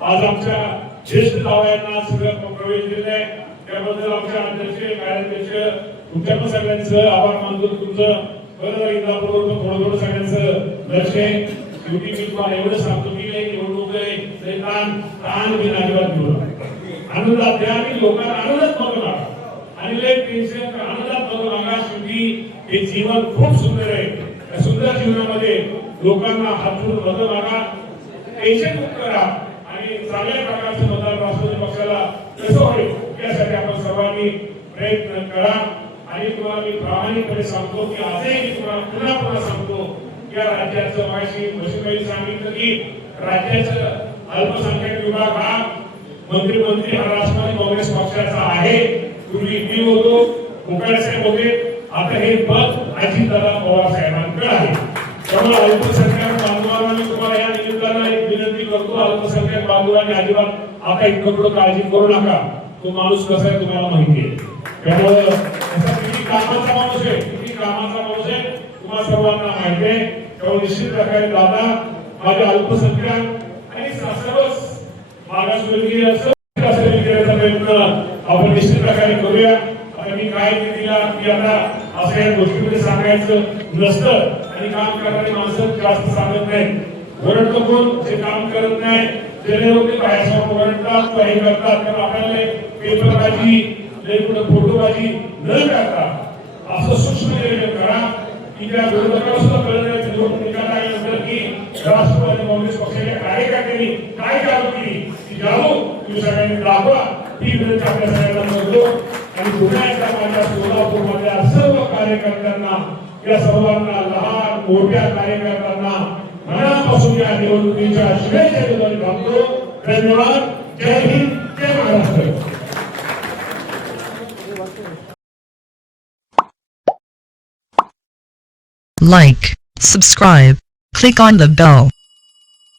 आज आमच्या ज्येष्ठ जावयांना सगळं प्रवेश दिले त्याबद्दल आमच्या अध्यक्ष कार्याध्यक्ष तुमच्या पण सगळ्यांचं आभार मानतो. तुमचं बरं इंदापूरवर थोडं सगळ्यांचं लक्ष आहे. शेवटी मी तुम्हाला एवढं सांगतो की निवडणूक आहे ताण अजिबात घेऊ नका. आनंदात द्या आणि लोकांना आनंदात बघू नका आणि टेन्शन आनंदात बघू नका. शेवटी हे जीवन खूप सुंदर आहे. या सुंदर जीवनामध्ये लोकांना हातून बघू नका. टेन्शन मुक्त करा आणि चांगल्या प्रकारचं मतदान राष्ट्रवादी पक्षाला कसं होईल यासाठी आपण सर्वांनी प्रयत्न करा. आणि तुम्हाला मी प्रामाणिकपणे सांगतो की आजही मी तुम्हाला पुन्हा सांगतो या राज्याचं माहिती मशीनबाई सांगितलं की राज्याचं अल्पसंख्याक विभाग हा मंत्री हा राष्ट्रवादी काँग्रेस पक्षाचा आहे. पूर्वी मी होतो मुकाळे साहेब होते. आता हे पद अजितदादा पवार साहेबांकडे आहे. त्यामुळे अल्पसंख्याक बांधवांना मी तुम्हाला या निमित्तानं एक विनंती करतो. अल्पसंख्याक बांधवांनी अजिबात आता इतकं काळजी करू नका. तो माणूस कसा आहे तुम्हाला माहिती आहे. त्यामुळे किती कामाचा माणूस आहे तुम्हाला सर्वांना माहिती आहे. त्यामुळे निश्चित प्रकारे दादा माझ्या अल्पसंख्याक आणि सर्वच मागासवर्गीय करायचा प्रयत्न आपण निश्चित प्रकारे करूया. आता मी काय दिला की आता असं या गोष्टीमध्ये सांगायचं नसतं आणि काम करणारी माणसं जास्त सांगत नाही. ओरडतो कोण जे काम करत नाही ते लोक बाहेर ओरडतात काही करतात. तर आपल्याला पेपरबाजी फोटोबाजी न करता असं सूक्ष्म नियोजन करा की त्या विरोधकाला सुद्धा कळण्याची निकाल आल्यानंतर की राष्ट्रवादी काँग्रेस पक्षाच्या कार्यकर्त्यांनी काय चालू केली ती जाणू तुम्ही सगळ्यांनी दाखवा. ती विरोध आपल्या सगळ्यांना करतो आणि पुन्हा एकदा माझ्या सोलापूरमधल्या सर्व कार्यकर्त्यांना या सर्वांना लहान मोठ्या कार्यकर्त्यांना मनापासून या निवडणुकीच्या शुभेच्छा देतो. धन्यवाद. जय हिंद जय Maharashtra. Like, subscribe, click on the bell.